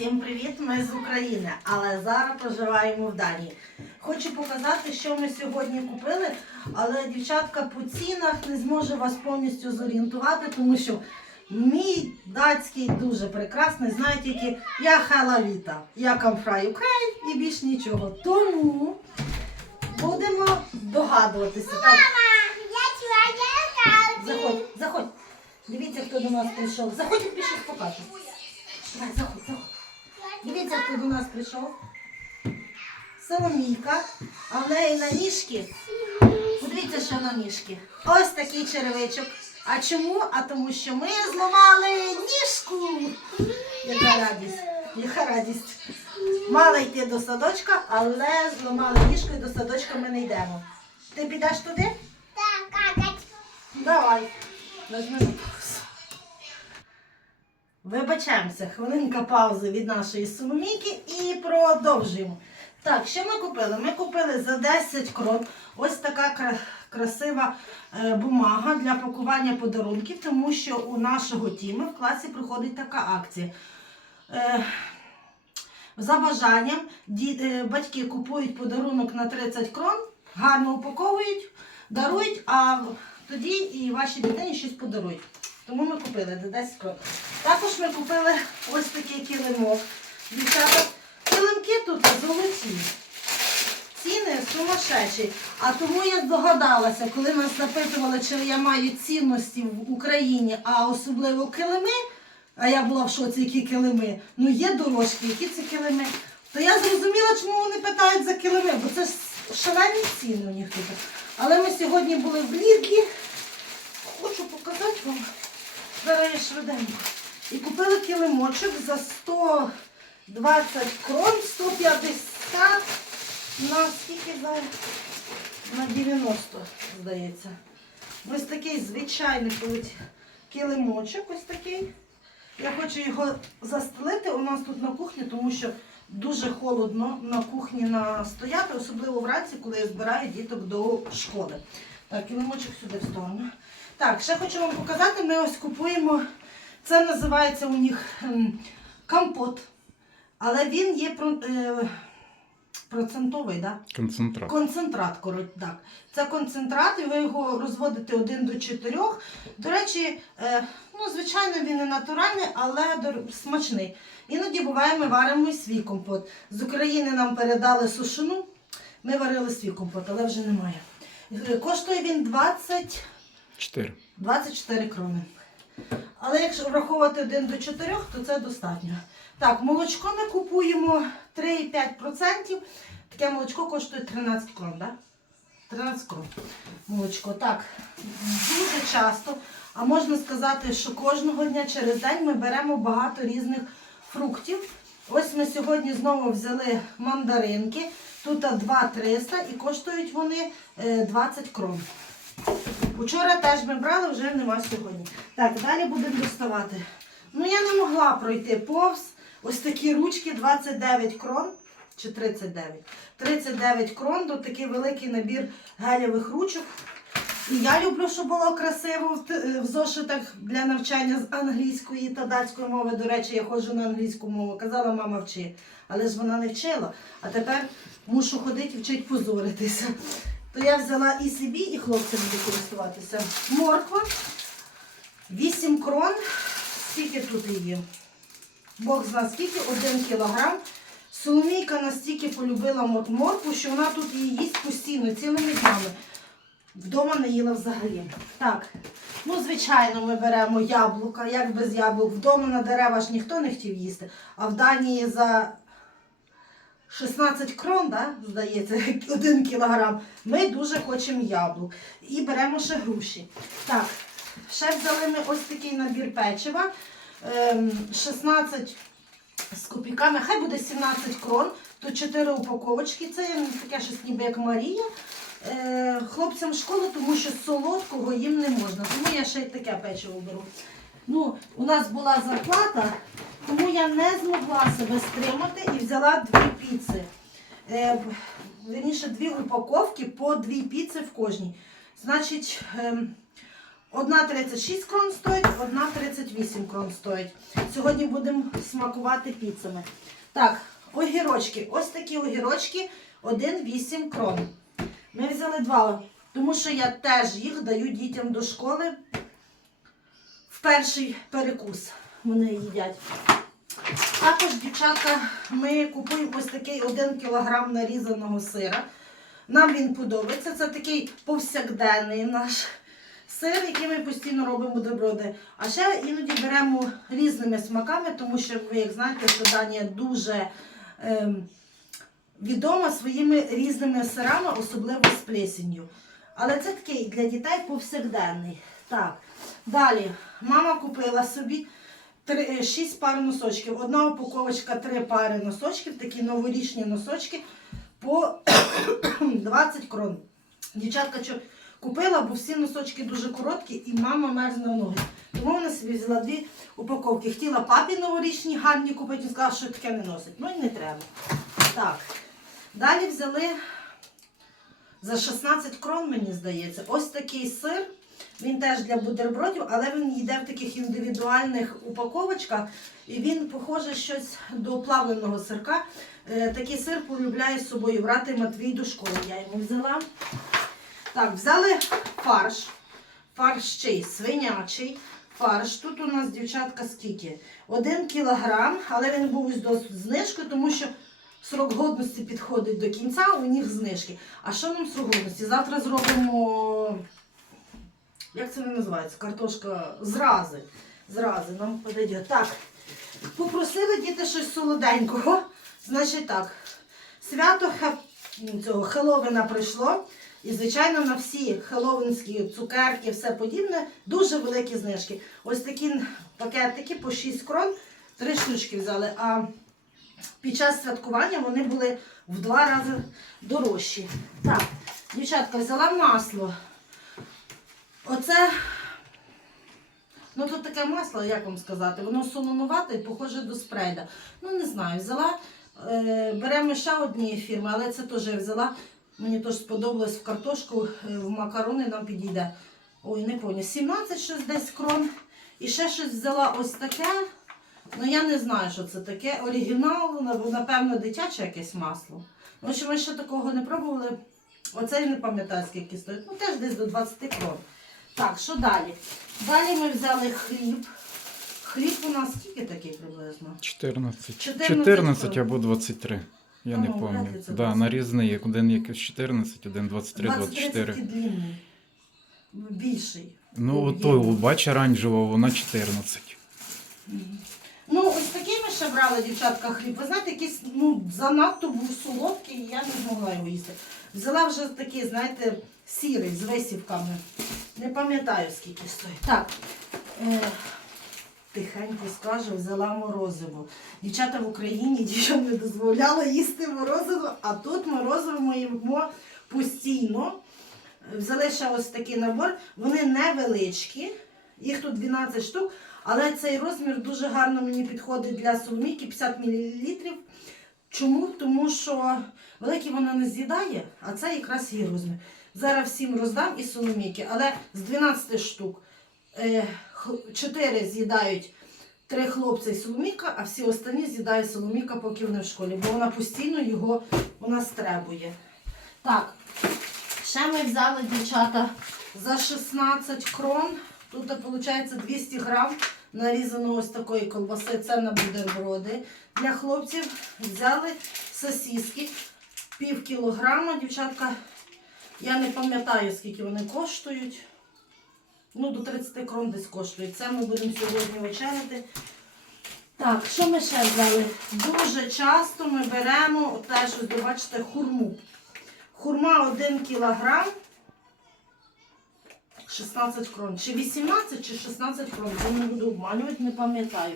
Всім привіт! Ми з України, але зараз проживаємо в Данії. Хочу показати, що ми сьогодні купили, але дівчатка по цінах не зможе вас повністю зорієнтувати, тому що мій датський дуже прекрасний. Знає тільки я Хела Віта, я Камфрай Україн і більш нічого. Тому будемо догадуватися. Так, заходь, заходь. Дивіться, хто до нас прийшов. Заходь пішов покажу. Давай, заходь. Дивіться, хто до нас прийшов. Соломійка, а в неї на ніжки. Подивіться, що на ніжки. Ось такий черевичок. А чому? А тому що ми зламали ніжку. Яка радість, яка радість. Мали йти до садочка, але зламали ніжку і до садочка ми не йдемо. Ти підеш туди? Давай. Нажми на паузу. Вибачаємося, хвилинка паузи від нашої соломійки і продовжуємо. Так, що ми купили? Ми купили за 10 крон ось така красива е, бумага для пакування подарунків, тому що у нашого тіми в класі проходить така акція. Е, за бажанням е, батьки купують подарунок на 30 крон, гарно упаковують, дарують, а тоді і вашій дитині щось подарують. Тому ми купили за 10 крон. Також ми купили ось такий килимок. Килимки тут золоті. Ціни сумасшедші. А тому я здогадалася, коли нас запитували, чи я маю цінності в Україні, а особливо килими. А я була в шоці, які килими. Ну є дорожки, які це килими. То я зрозуміла, чому вони питають за килими, бо це шалені ціни у них тут. Але ми сьогодні були в Лідлі. Хочу показати вам. Зараз я швиденько. І купили килимочок за 120 крон, 150 на скільки зараз? На 90, здається. Ось такий звичайний килимочок, ось такий. Я хочу його застелити у нас тут на кухні, тому що дуже холодно на кухні стояти, особливо вранці, коли я збираю діток до школи. Так, килимочок сюди в сторону. Так, ще хочу вам показати, ми ось купуємо, це називається у них ем, компот. Але він є е, процентовий. Да? Концентрат. Концентрат, коротше, так. Це концентрат, і ви його розводите 1 до 4. До речі, е, ну, звичайно, він не натуральний, але смачний. Іноді буває, ми варимо і свій компот. З України нам передали сушину, ми варили свій компот, але вже немає. Е, Коштує він 20, 24 крони. Але якщо враховувати 1 до 4, то це достатньо. Так, молочко ми купуємо 3,5%. Таке молочко коштує 13 крон, так? 13 крон. Молочко. Так, дуже часто, а можна сказати, що кожного дня через день ми беремо багато різних фруктів. Ось ми сьогодні знову взяли мандаринки. Тут 2,300 і коштують вони е, 20 крон. Учора теж ми брали, вже нема сьогодні. Так, далі будемо доставати. Ну, я не могла пройти повз. Ось такі ручки 29 крон. Чи 39? 39 крон, тут такий великий набір гелєвих ручок. І я люблю, щоб було красиво в, зошитах для навчання з англійської та датської мови. До речі, я ходжу на англійську мову. Казала, мама вчи. Але ж вона не вчила. А тепер мушу ходити і вчить позоритися. То я взяла і собі, і хлопцям буду користуватися. Морква. 8 крон. Скільки тут її? Бог зна скільки, 1 кілограм. Соломійка настільки полюбила мор- моркву, що вона тут її їсть постійно, цілими днями. Вдома не їла взагалі. Так, ну звичайно, ми беремо яблука, як без яблук. Вдома на дерева ж ніхто не хотів їсти. А в Данії за 16 крон, да, здається, 1 кілограм. Ми дуже хочемо яблук. І беремо ще груші. Так, ще взяли ми ось такий набір печива. Ем, 16 з копійками, хай буде 17 крон, тут 4 упаковочки. Це таке щось ніби як Марія. Е, хлопцям в школу, тому що солодкого їм не можна. Тому я ще й таке печиво беру. Ну, у нас була зарплата, тому я не змогла себе стримати і взяла дві піци. Е, верніше, дві упаковки по дві піци в кожній. Значить, ем, Одна 36 крон стоїть, одна 38 крон стоїть. Сьогодні будемо смакувати піцами. Так, огірочки. Ось такі огірочки 1,8 крон. Ми взяли два, тому що я теж їх даю дітям до школи в перший перекус. Вони їдять. Також, дівчатка, ми купуємо ось такий 1 кг нарізаного сира. Нам він подобається. Це такий повсякденний наш сир, який ми постійно робимо бутерброди. А ще іноді беремо різними смаками, тому що ви, як знаєте, що Данія дуже ем, відома своїми різними сирами, особливо з плесенью. Але це такий для дітей повсякденний. Так, далі мама купила собі три, е, шість пар носочків. Одна упаковочка, три пари носочків, такі новорічні носочки по 20 крон. Дівчатка що купила, бо всі носочки дуже короткі і мама мерзне в ноги. Тому вона собі взяла дві упаковки. Хотіла папі новорічні гарні купити, він сказала, що таке не носить. Ну і не треба. Так. Далі взяли за 16 крон, мені здається, ось такий сир. Він теж для бутербродів, але він йде в таких індивідуальних упаковочках. І він похоже щось до плавленого сирка. Е, такий сир полюбляє з собою брати Матвій до школи. Я йому взяла. Так, взяли фарш. Фарш чий свинячий. Фарш. Тут у нас, дівчатка, скільки? Один кілограм, але він був із досить знижкою, тому що срок годності підходить до кінця, у них знижки. А що нам срок годності? Завтра зробимо. Як це називається? Картошка зрази. Зрази нам подойде. Так. Попросили діти щось солоденького. Значить так. Свято цього Хеллоуіна прийшло. І, звичайно, на всі хеллоуінські цукерки, все подібне, дуже великі знижки. Ось такі пакетики по 6 крон, три штучки взяли. А під час святкування вони були в два рази дорожчі. Так, дівчатка, взяла масло. Оце, ну тут таке масло, як вам сказати, воно солонувате і похоже до спрейда. Ну, не знаю, взяла, е, беремо ще однієї фірми, але це теж я взяла. Мені теж сподобалось в картошку, е, в макарони нам підійде. Ой, не пам'ятаю, 17 щось десь крон. І ще щось взяла ось таке. Ну я не знаю, що це таке. Оригінал, напевно, дитяче якесь масло. Ну, що ми ще такого не пробували. Оце я не пам'ятаю, скільки стоїть. Ну, теж десь до 20 крон. Так, що далі? Далі ми взяли хліб. Хліб у нас скільки такий приблизно? 14. 14 14 або 23. Я не Ну, пам'ятаю. це Да, 20. нарізаний, як один якийсь 14, один 23, 23 24. такий длинний. Більший. Ну, Є. ото, бач, оранжева, вона 14. Ну, ось такий ми ще брали, дівчатка, хліб. Ви знаєте, якийсь ну, занадто був солодкий, і я не змогла його їсти. Взяла вже такий, знаєте, сірий з висівками. Не пам'ятаю, скільки стоїть. Так. Е, тихенько скажу, взяла морозиво. Дівчата в Україні дівчатам не дозволяла їсти морозиво, а тут морозиво ми їмо постійно. Взяли ще ось такий набор. Вони невеличкі, їх тут 12 штук, але цей розмір дуже гарно мені підходить для соломійки 50 мл. Чому? Тому що великий вона не з'їдає, а це якраз її розмір. Зараз всім роздам і соломійки, але з 12 штук 4 з'їдають три хлопці і соломійка, а всі останні з'їдає соломійка, поки вони в школі, бо вона постійно його у нас требує. Так, ще ми взяли дівчата за 16 крон. Тут виходить 200 грам нарізано ось такої колбаси. Це на бутерброди для хлопців. Взяли сосиски пів кілограма. Дівчатка, я не пам'ятаю, скільки вони коштують. Ну, до 30 крон десь коштують. Це ми будемо сьогодні вечеряти. Так, що ми ще взяли? Дуже часто ми беремо теж, ось ви бачите, хурму. Хурма 1 кілограм. 16 крон. Чи 18, чи 16 крон. Я не буду обманювати, не пам'ятаю.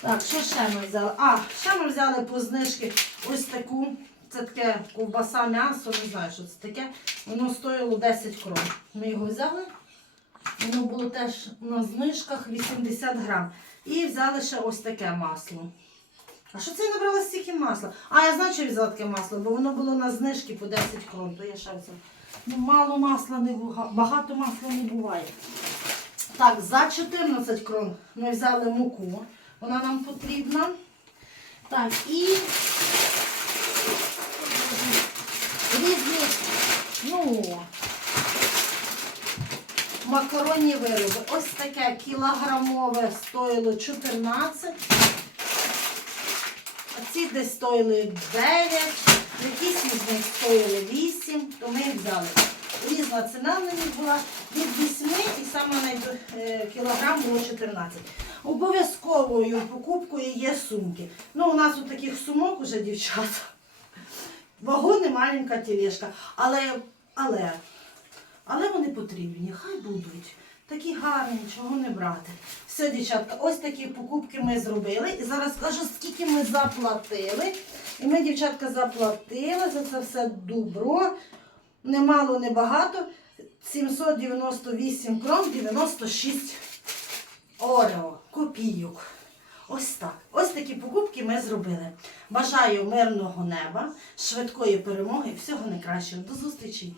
Так, що ще ми взяли? А, ще ми взяли по знижки ось таку. Це таке ковбаса, м'ясо, не знаю, що це таке. Воно стоїло 10 крон. Ми його взяли. Воно було теж на знижках 80 грам. І взяли ще ось таке масло. А що це я набрала стільки масла? А, я знаю, що я взяла таке масло, бо воно було на знижки по 10 крон, то я ще взяла. Ну, мало масла не буває, багато масла не буває. Так, за 14 крон ми взяли муку. Вона нам потрібна. Так, і різні, ну, макаронні вироби. Ось таке кілограмове стоїло 14. А ці десь стоїли 9, якісь із них стоїли 8, то ми їх взяли. Різна ціна на них була від 8 і саме найдо- е, кілограм було 14. Обов'язковою покупкою є сумки. Ну, у нас у таких сумок уже дівчата. Вагон і маленька тележка. Але, але, але вони потрібні, хай будуть. Такі гарні, чого не брати. Все, дівчатка, ось такі покупки ми зробили. І зараз скажу, скільки ми заплатили. І ми, дівчатка, заплатили за це все добро. Немало, не багато. 798 крон 96 орео, копійок. Ось так. Ось такі покупки ми зробили. Бажаю мирного неба, швидкої перемоги, всього найкращого. До зустрічі!